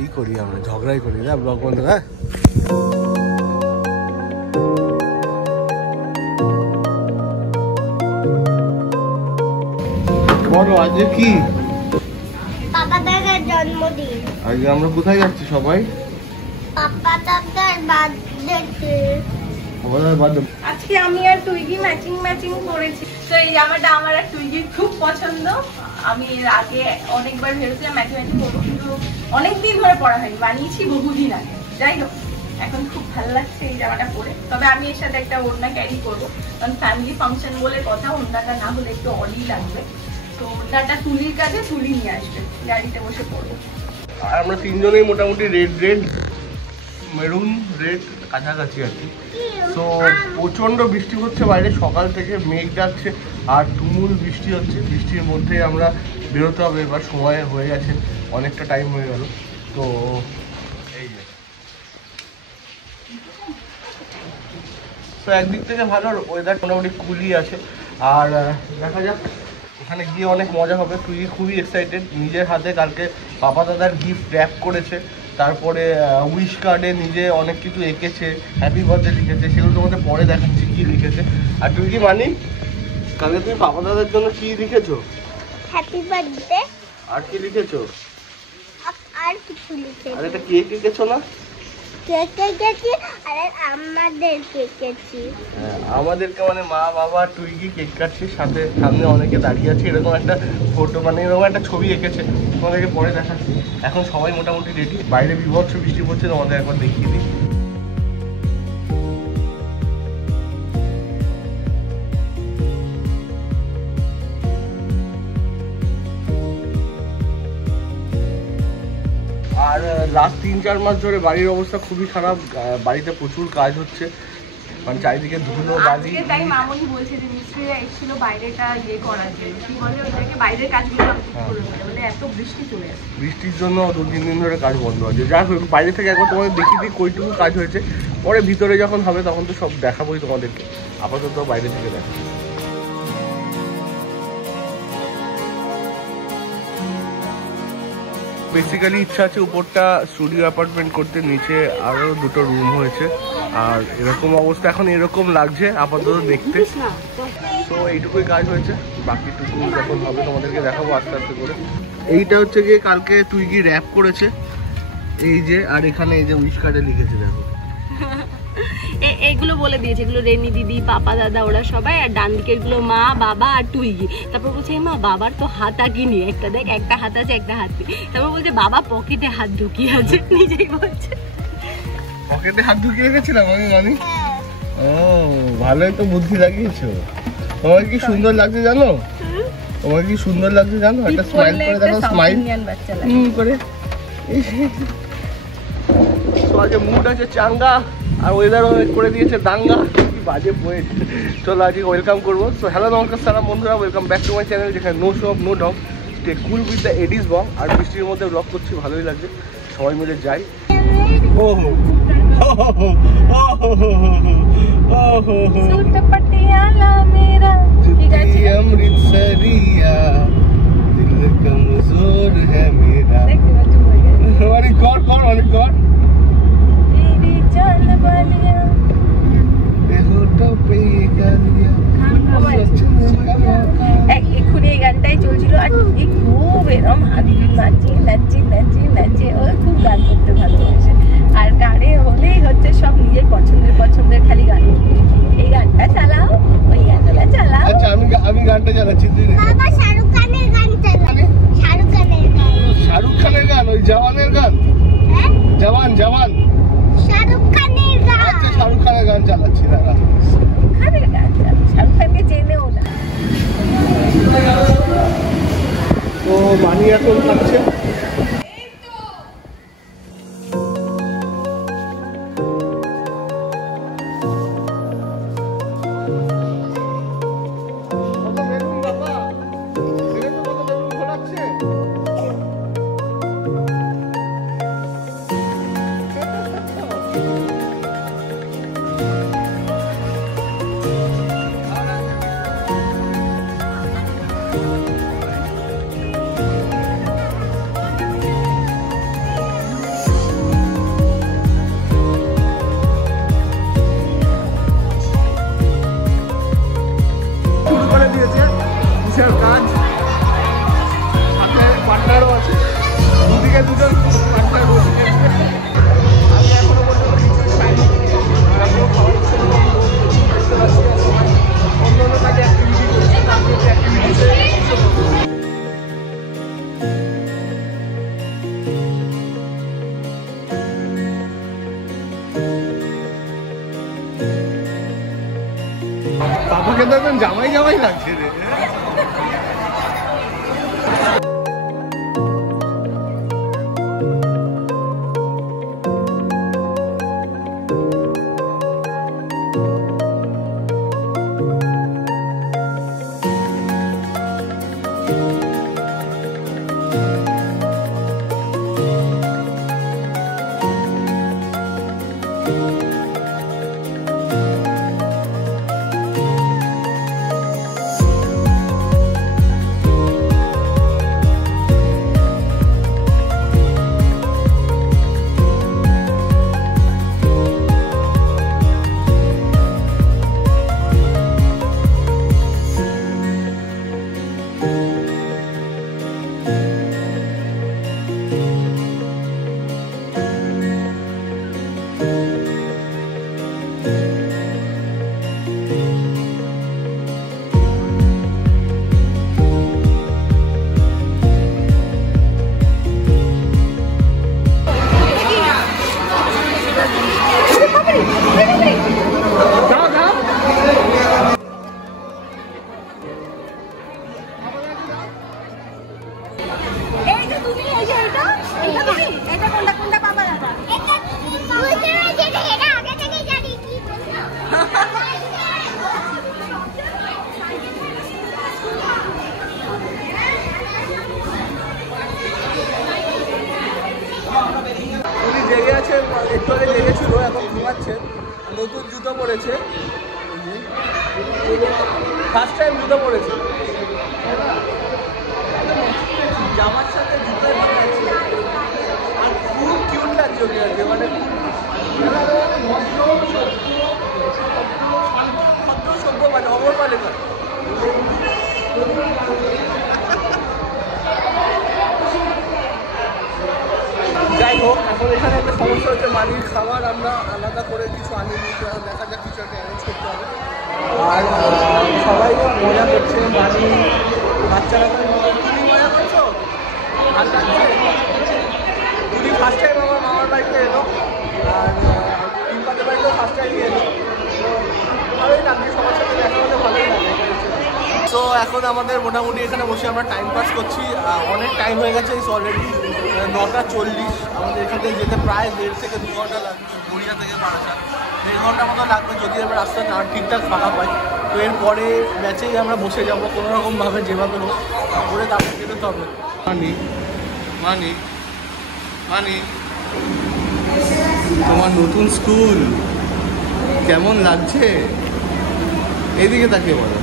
এই করি আমরা, ঝগড়াই করি না ব্লগ বন্ধুরা। বলো আজকে কি? পাপা দাদার জন্মদিন। আজকে আমরা কোথায় যাচ্ছি সবাই? পাপা দাদার বার্থডে। আজকে আমি আর টুইগি ম্যাচিং করেছি। তো এই জামাটা আমার আর টুইগির খুব পছন্দ। আমি এর আগে অনেকবার ভেবেছিলাম ম্যাচিং করবো, কিন্তু অনেকদিন ধরে পরা হয়নি, বানিয়েছি বহুদিন আগে। যাই হোক, এখন খুব ভালো লাগছে এই জামাটা পরে। তবে আমি এর সাথে একটা ওড়না ক্যারি করবো, কারণ ফ্যামিলি ফাংশন বলে কথা, ওড়নাটা না হলে একটু অডই লাগবে। তো ওড়নাটা তুলির কাছে তুলি নিয়ে আসবে, গাড়িতে বসে পড়বো। আর আমরা তিনজনেই মোটামুটি রেড মেরুন রেড কাছাকাছি আর কি। তো প্রচণ্ড বৃষ্টি হচ্ছে বাইরে, সকাল থেকে মেঘ ডাকছে আর তুমুল বৃষ্টি হচ্ছে। বৃষ্টির মধ্যেই আমরা বেরোতে হবে, এবার সময় হয়ে গেছে, অনেকটা টাইম হয়ে গেল। তো এই যে, তো একদিক থেকে ভালো, ওয়েদার মোটামুটি কুলই আছে। আর দেখা যাক, ওখানে গিয়ে অনেক মজা হবে। তুই খুবই এক্সাইটেড, নিজের হাতে কালকে পাপা দাদার গিফট র্যাপ করেছে, তারপরে উইশ কার্ডে নিজে অনেক কিছু এঁকেছে, হ্যাপি বার্থডে লিখেছে, সেগুলো তোমাদের পরে দেখাচ্ছি কী লিখেছে। আর তুই কি মানি, কালকে তুমি পাপা দাদার জন্য কী লিখেছো? Happy birthday. আর কি লিখেছো? আর কিছু লিখেছি। আর একটা কেক লিখেছো না? কেক কেটেছি, আর আমাদের কেটেছি। হ্যাঁ, আমাদেরকে মানে মা বাবা টুইগি কেক কাটছে, সাথে সামনে অনেকে দাঁড়িয়ে আছে, এরকম একটা ফটো, মানে এরকম একটা ছবি এঁকেছে, তোমাদেরকে পরে দেখাচ্ছি। এখন সবাই মোটামুটি রেডি, বাইরে বিভৎস বৃষ্টি পড়ছে, তোমাদের একবার দেখিয়ে দিই। আর লাস্ট 3-4 মাস ধরে বাড়ির অবস্থা খুবই খারাপ, বাড়িতে প্রচুর কাজ হচ্ছে, মানে চারিদিকে ধুলো বালি। তাই মামনি বলছে যে মিস্ত্রিরা এসেছিল বাইরেটা ইয়ে করার জন্য, কি বলে ওটাকে, বাইরের কাজগুলো বলে এত বৃষ্টি চলে আসে, বৃষ্টির জন্য 2-3 দিন ধরে কাজ বন্ধ আছে। যাই হোক, বাইরে থেকে একবার তোমাদের দেখিয়ে দিই কইটুকু কাজ হয়েছে, পরে ভিতরে যখন হবে তখন তো সব দেখাবোই তোমাদেরকে। আপাতত বাইরে থেকে দেখো। বেসিক্যালি ইচ্ছা আছে উপরটা স্টুডিও অ্যাপার্টমেন্ট করতে, নিচে আরও 2টো রুম হয়েছে। আর এরকম অবস্থা, এখন এরকম লাগছে আপাতত দেখতে। তো এইটুকুই কাজ হয়েছে, বাকিটুকু যখন হবে তোমাদেরকে দেখাবো আস্তে আস্তে করে। এইটা হচ্ছে গিয়ে কালকে তুই কি র্যাপ করেছে, এই যে, আর এখানে এই যে উইশ কার্ডে লিখেছে দেখো। এইগুলো বলে দিয়েছে, এগুলো রেনি দিদি, পাপা দাদা, ওরা সবাই। আর ডান দিকের গুলো মা বাবা আর টুইগি। তারপর বলছে মা বাবার তো হাত আঁকিনি, একটা দেখ, একটা হাত আছে একটা হাত নেই। তারপর বলছে বাবা পকেটে হাত ঢুকিয়ে আছে, নিজেই বলছে পকেটে হাত ঢুকিয়ে রেখেছিলাম আমি জানি। ও ভালোই তো বুদ্ধি লাগিয়েছো। তোমার কি সুন্দর লাগছে জানো, তোমার কি সুন্দর লাগছে জানো, একটা স্মাইল করে দেখো, স্মাইল করে। তো আজকে মুড আছে চাঙ্গা, আর ওয়েদারও করে দিয়েছে দাঙ্গা, কি বাজে পোয়েট। চলো আজকে ওয়েলকাম করবো। সো হ্যালো নমস্কার সালাম বন্ধুরা, welcome back to my channel, যেখানে no show off no dog, stay cool with the এডিস বং। আর বৃষ্টির মধ্যে ব্লগ করছি, ভালোই লাগছে, সবাই মিলে যাই। ও হো অমৃতসরিয়া দিল কমজোর হ্যায় মেরা। অনেক কর কর, অনেক কর। এক্ষুনি এই গানটাই চলছিল, আর খুব এরম নাচে ও খুব গান করতে ভালোবাসে। আর গানে হলেই হচ্ছে সব নিজের পছন্দের খালি গান। এই গানটা চালাও, ওই গানটা চালাও। আচ্ছা আমি গানটা চালাচ্ছি, তুই বাবা শাহরুখ খানের গান চালাও। শাহরুখ খানের গান। শাহরুখ খানের এদিকে দুজন বাচ্চা বসে গেছে। আমি এখনো পর্যন্ত কিছুই খাইনি। আমরা পুরো খাওয়ার ইচ্ছে করলাম, দেখতে পাচ্ছি আর সবাই অন্য অন্য কাজে অ্যাক্টিভিটি করছে। অ্যাক্টিভিটিতে পাপাকে তো এখন জামাই জামাই লাগছে রে। জেগে আছে, একটু আগে জেগেছিল, এখন ঘুমাচ্ছে। নতুন জুতো পরেছে, ফার্স্ট টাইম জুতো পরেছে, জামার সাথে জুতোই ভালো লাগছে আর খুব কিউট লাগছে ওকে আজকে। মানে সভ্য মানে অমর মানে যাই হোক, এখন এখানে একটা সমস্যা হচ্ছে, মানির খাবার আমরা আলাদা করে কিছু আনিনি, দেখা যাক কিছু একটা অ্যারেঞ্জ করতে হবে। আর সবাই মজা করছে, মানি বাচ্চারা তুমি মজা করছো, ভালো লাগছে। তুমি ফার্স্ট টাইম আমার মামার বাড়িতে এলো, আর টিম্পাদের বাড়িতেও ফার্স্ট টাইমই এলো, তো ভালোই লাগছে, সবার সাথে দেখা হলে ভালোই লাগে। তো এখন আমাদের মোটামুটি এখানে বসে আমরা টাইম পাস করছি। অনেক টাইম হয়ে গেছে, অলরেডি 9:40। আমাদের এখান থেকে যেতে প্রায় 1.5 থেকে 2 ঘন্টা লাগবে, গড়িয়া থেকে বারাসাত 1.5 ঘন্টার মতো লাগবে যদি আমরা রাস্তা না ঠিকঠাক ফাঁকা পাই। তো এরপরে ব্যাচেই আমরা বসে যাবো কোনোরকমভাবে, যেভাবে হোক করে তারপর যেতে হবে। মানি মানি মানি তোমার নতুন স্কুল কেমন লাগছে? এইদিকে তাকিয়ে বলো,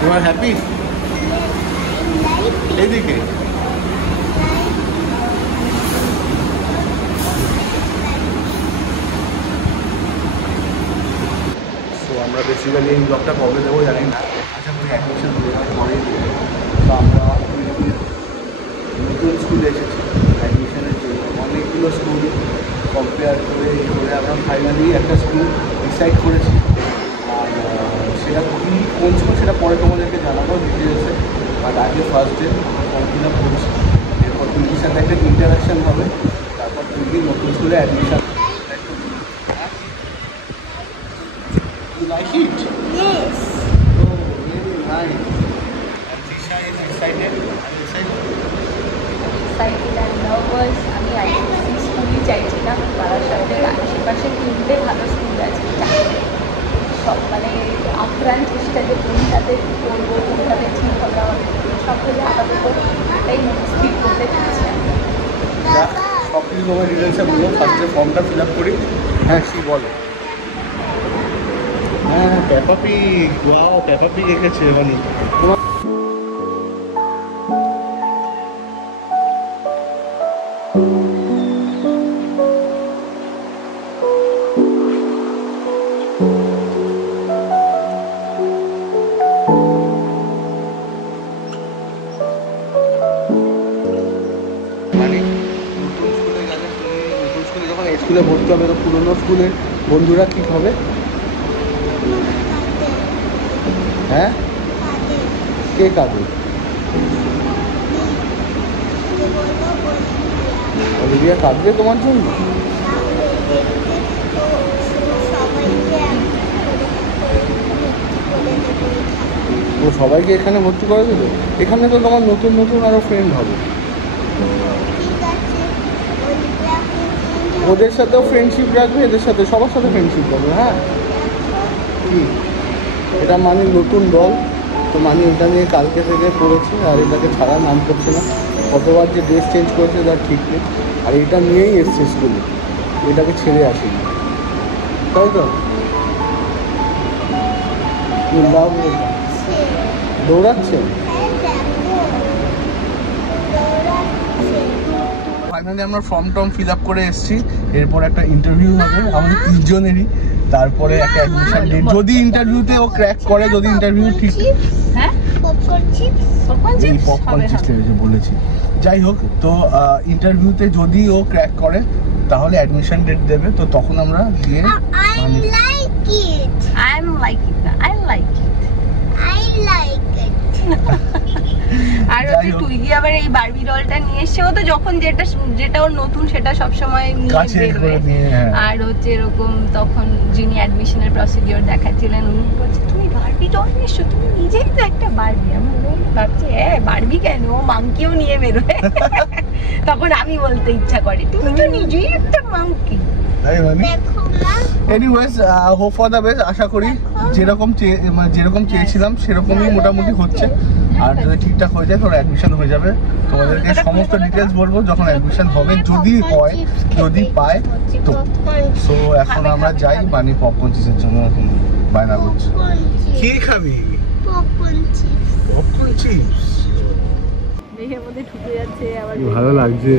ইউ আর হ্যাপি? এইদিকে আমরা বেসিক্যালি এই ব্লগটা কবে দেবো জানি না, আশা করি অ্যাডমিশন হয়ে যাওয়ার পরেই দেবো। তো আমরা নতুন স্কুলে এসেছি অ্যাডমিশনের জন্য, অনেকগুলো স্কুল কম্পেয়ার করে আমরা ফাইনালি একটা স্কুল ডিসাইড করেছি। আর সেটা কোন স্কুল সেটা পরে তোমাদেরকে জানাবো ডিটেলসে, বাট আগে ফার্স্ট ডে আমরা ফর্ম ফিল আপ করছি। এরপর তুমির সাথে একটা ইন্টারাকশান হবে, তারপর তুমি নতুন স্কুলে admission. You like it? Yes. Oh, really nice. And Tisha is excited. I'm excited. Excited and nervous. আমি আইসিএসসি স্কুলই চাইছিলাম, বারাসাতের আশেপাশে 3টে ভালো স্কুল আছে, সব মানে আপ্রাণ চেষ্টা যে কোনটাতে করবো, কোনটাতে ঠিক হবে, আমাদের সব থেকে আপাতত এটাই স্থির করতে পেরেছি আমি। সব কিছু তোমার ডিটেলসে বলবো, ফার্স্টে ফর্মটা ফিল আপ করি। হ্যাঁ, কি বলো? হ্যাঁ, পেপা পিগ, ওয়াও, পেপা পিগ এঁকেছে মানে। স্কুলে ভর্তি হবে, তো পুরোনো স্কুলের বন্ধুরা কী হবে? হ্যাঁ, কে কাঁদে? অলিভিয়া কাঁদবে তোমার জন্য? ও সবাইকে এখানে ভর্তি করে দেবে? এখানে তো তোমার নতুন নতুন আরও ফ্রেন্ড হবে, ওদের সাথেও ফ্রেন্ডশিপ রাখবে, এদের সাথে সবার সাথে ফ্রেন্ডশিপ রাখবে। হ্যাঁ, কি এটা মানে নতুন দল, তো মানে এটা নিয়ে কালকে থেকে পড়েছে আর এটাকে ছাড়া নাম করছে না। কতবার যে ড্রেস চেঞ্জ করেছে তার ঠিক নেই, আর এটা নিয়েই এসছে স্কুলে, এটাকে ছেড়ে আসেনি, তাই তো? দৌড়াচ্ছে। ফাইনালি আমরা ফর্ম টর্ম ফিল আপ করে এসেছি, এরপর একটা ইন্টারভিউ হবে আমাদের 3 জনেরই, তারপরে একটা অ্যাডমিশন ডেট। যদি ইন্টারভিউতে ও ক্র্যাক করে, যদি ইন্টারভিউ ঠিক, হ্যাঁ পপকর্ন চিপস লেগেছে বলেছি। যাই হোক, তো ইন্টারভিউতে যদি ও ক্র্যাক করে তাহলে অ্যাডমিশন ডেট দেবে, তো তখন আমরা গিয়ে আর হচ্ছে টুইগি আবার এই বারবি ডলটা নিয়ে এসছে, ও তো যখন যেটা ওর নতুন সেটা সবসময় নিয়ে বেরোয়। আর হচ্ছে এরকম তখন যিনি অ্যাডমিশনের প্রসিডিওর দেখাচ্ছিলেন উনি বলছে তুমি বারবি ডল নিয়ে এসছো, তুমি নিজেই তো একটা বারবি। আমি ভাবছি হ্যাঁ বারবি কেন, ও মাংকিও নিয়ে বেরোয়। তখন আমি বলতে ইচ্ছা করে তুমি তো নিজেই একটা monkey. Anyways, hope for the best. আশা করি যেরকম চেয়েছিলাম সেরকমই মোটামুটি হচ্ছে, আর যদি ঠিকঠাক হয়ে যায় তোর অ্যাডমিশন হয়ে যাবে। তোমাদেরকে সমস্ত ডিটেলস বলবো যখন অ্যাডমিশন হবে, যদি হয়, যদি পায় তো। সো এখন আমরা যাই, বানি পপকর্ন চিপসের জন্য এখন বায়না করছি। কি খাবি? Popcorn chips. দেহের মধ্যে ঢুকে যাচ্ছে আবার, ভালো লাগছে।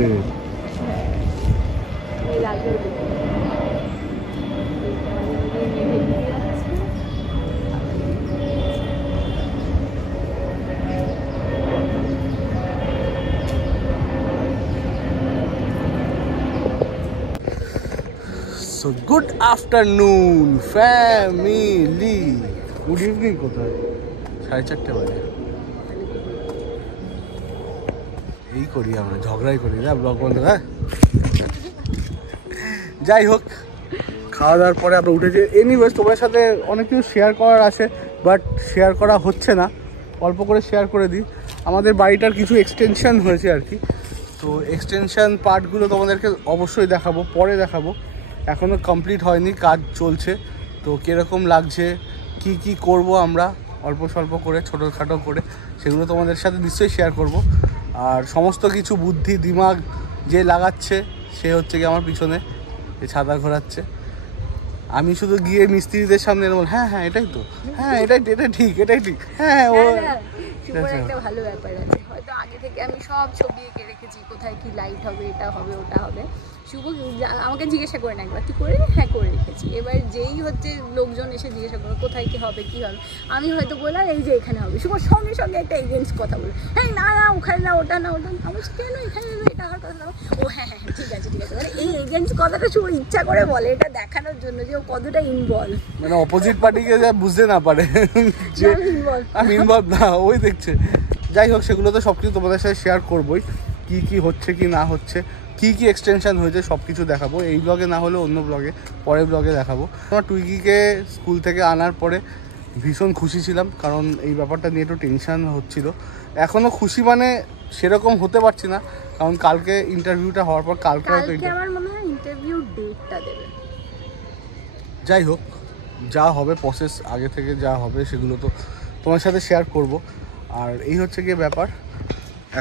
So good afternoon family. Good evening কোথায়? 4:30 বাজে। এই করি আমরা, ঝগড়াই করি না ব্লগ বন্ধ। হ্যাঁ, যাই হোক, খাওয়া দাওয়ার পরে আমরা উঠেছি। এনিওয়েজ, তোমার সাথে অনেক কিছু শেয়ার করার আছে, বাট শেয়ার করা হচ্ছে না, অল্প করে শেয়ার করে দিই। আমাদের বাড়িটার কিছু এক্সটেনশন হয়েছে আর কি, তো এক্সটেনশন পার্টগুলো তোমাদেরকে অবশ্যই দেখাবো, পরে দেখাবো। এখনও কমপ্লিট হয়নি, কাজ চলছে। তো কীরকম লাগছে, কি কি করব আমরা অল্প স্বল্প করে, ছোটোখাটো করে, সেগুলো তোমাদের সাথে নিশ্চয়ই শেয়ার করব। আর সমস্ত কিছু বুদ্ধি দিমাগ যে লাগাচ্ছে সে হচ্ছে কি আমার পিছনে ছাতা ঘোরাচ্ছে। আমি শুধু গিয়ে মিস্ত্রিদের সামনে বল, হ্যাঁ হ্যাঁ এটাই তো, হ্যাঁ এটাই ঠিক, হ্যাঁ ও একটা ভালো ব্যাপার আছে। হয়তো আগে থেকে আমি সব ছবি এঁকে রেখেছি, কোথায় কি লাইট হবে, এটা হবে ওটা হবে। শুভ আমাকে জিজ্ঞাসা করে না একবার, তুই করে হ্যাঁ করে রেখেছি। এবার যেই হচ্ছে লোকজন এসে জিজ্ঞাসা করে কোথায় কি হবে, আমি হয়তো বললাম এই যে এখানে হবে। শুভ সঙ্গে সঙ্গে একটা এগেন্স্ট কথা বলে, হ্যাঁ না ওখানে না, ওটা না। আমি কেন এখানে এটা হওয়ার কথা না, ও হ্যাঁ ঠিক আছে। মানে এই এগেন্স্ট কথাটা শুভ ইচ্ছা করে বলে, এটা দেখানোর জন্য যে ও কতটা ইনভলভ, মানে অপোজিট পার্টিকে যা বুঝতে না পারে যে আমি ইনভলভ না, ওই দেখছে। যাই হোক, সেগুলো তো সব কিছু তোমাদের সাথে শেয়ার করবোই, কি হচ্ছে কি না হচ্ছে, কি এক্সটেনশন হয়েছে সব কিছু দেখাবো। এই ব্লগে না হলে অন্য ব্লগে, পরের ব্লগে দেখাবো। আমার টুইগিকে স্কুল থেকে আনার পরে ভীষণ খুশি ছিলাম, কারণ এই ব্যাপারটা নিয়ে একটু টেনশন হচ্ছিল। এখনও খুশি মানে সেরকম হতে পারছি না, কারণ কালকে ইন্টারভিউটা হওয়ার পর কালকে আমার মনে হয় ইন্টারভিউ ডেটটা দেবে। যাই হোক, যা হবে প্রসেস আগে থেকে যা হবে সেগুলো তো তোমার সাথে শেয়ার করব। আর এই হচ্ছে গিয়ে ব্যাপার।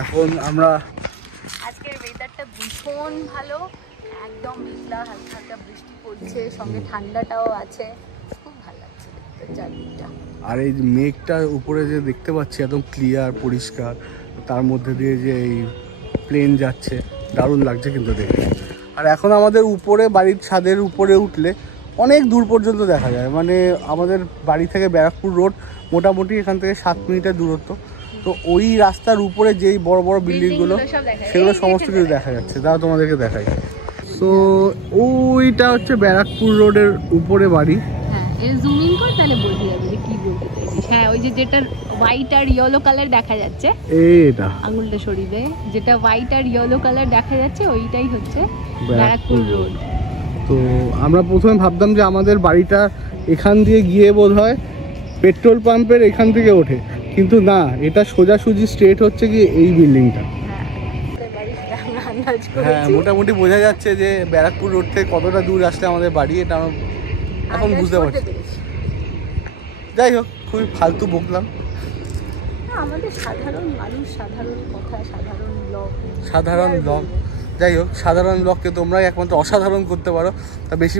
এখন আমরা আজকের ওয়েদারটা ভীষণ ভালো, একদম মেঘলা, হালকা হালকা বৃষ্টি পড়ছে, সঙ্গে ঠান্ডাটাও আছে, খুব ভালো লাগছে চারদিকটা। আর এই মেঘটা উপরে যে দেখতে পাচ্ছি একদম ক্লিয়ার পরিষ্কার, তার মধ্যে দিয়ে যে এই প্লেন যাচ্ছে, দারুণ লাগছে কিন্তু দেখতে। আর এখন আমাদের উপরে, বাড়ির ছাদের উপরে উঠলে অনেক দূর পর্যন্ত দেখা যায়। মানে আমাদের বাড়ি থেকে ব্যারাকপুর রোড মোটামুটি এখান থেকে 7 মিনিটের দূরত্ব। তো ওই রাস্তার উপরে যেই বড় বড় বিল্ডিংগুলো, সেগুলো সমস্ত কিছু দেখা যাচ্ছে। তাও তোমাদেরকে দেখাই। সো ওইটা হচ্ছে ব্যারাকপুর রোডের উপরে বাড়ি। হ্যাঁ, এর জুম ইন কর তাহলে বোঝা যাবে যে কি বলতে চাইছিস। হ্যাঁ, ওই যে যেটা হোয়াইট আর ইয়েলো কালার দেখা যাচ্ছে, এইটা আঙুলটা সরিয়ে দে, যেটা হোয়াইট আর ইয়েলো কালার দেখা যাচ্ছে ওইটাই হচ্ছে ব্যারাকপুর রোড। তো আমরা প্রথমে ভাবতাম যে আমাদের বাড়িটা এখান দিয়ে গিয়ে বোধহয় পেট্রোল পাম্পের এখান থেকে ওঠে, কিন্তু না, এটা সোজাসুজি স্ট্রেট হচ্ছে কি এই বিল্ডিংটা। হ্যাঁ, মোটামুটি বোঝা যাচ্ছে যে ব্যারাকপুর রোড থেকে কতটা দূর আসলে আমাদের বাড়ি, এটা আমরা এখন বুঝতে পারছি। যাই হোক, খুবই ফালতু বকলাম। আমাদের সাধারণ মানুষ, সাধারণ কথা, সাধারণ ব্লগ, সাধারণ ব্লগ। যাই হোক, সাধারণ ব্লগকে তোমরাই একমাত্র অসাধারণ করতে পারো। তা বেশি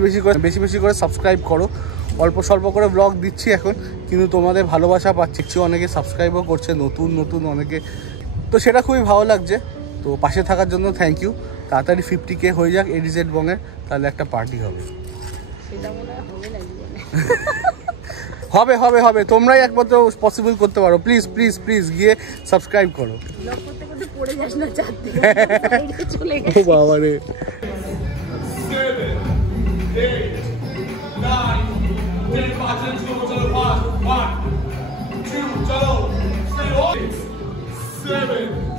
বেশি করে সাবস্ক্রাইব করো। অল্প স্বল্প করে ব্লগ দিচ্ছি এখন, কিন্তু তোমাদের ভালোবাসা পাচ্ছি, অনেকে সাবস্ক্রাইবও করছে, নতুন অনেকে, তো সেটা খুবই ভালো লাগছে। তো পাশে থাকার জন্য থ্যাংক ইউ। তাড়াতাড়ি 50K হয়ে যাক এডিজেড বঙে, তাহলে একটা পার্টি হবে। হবে হবে হবে, তোমরাই একমাত্র পসিবল করতে পারো। প্লিজ প্লিজ প্লিজ গিয়ে সাবস্ক্রাইব করো। ও বাবা রে। 7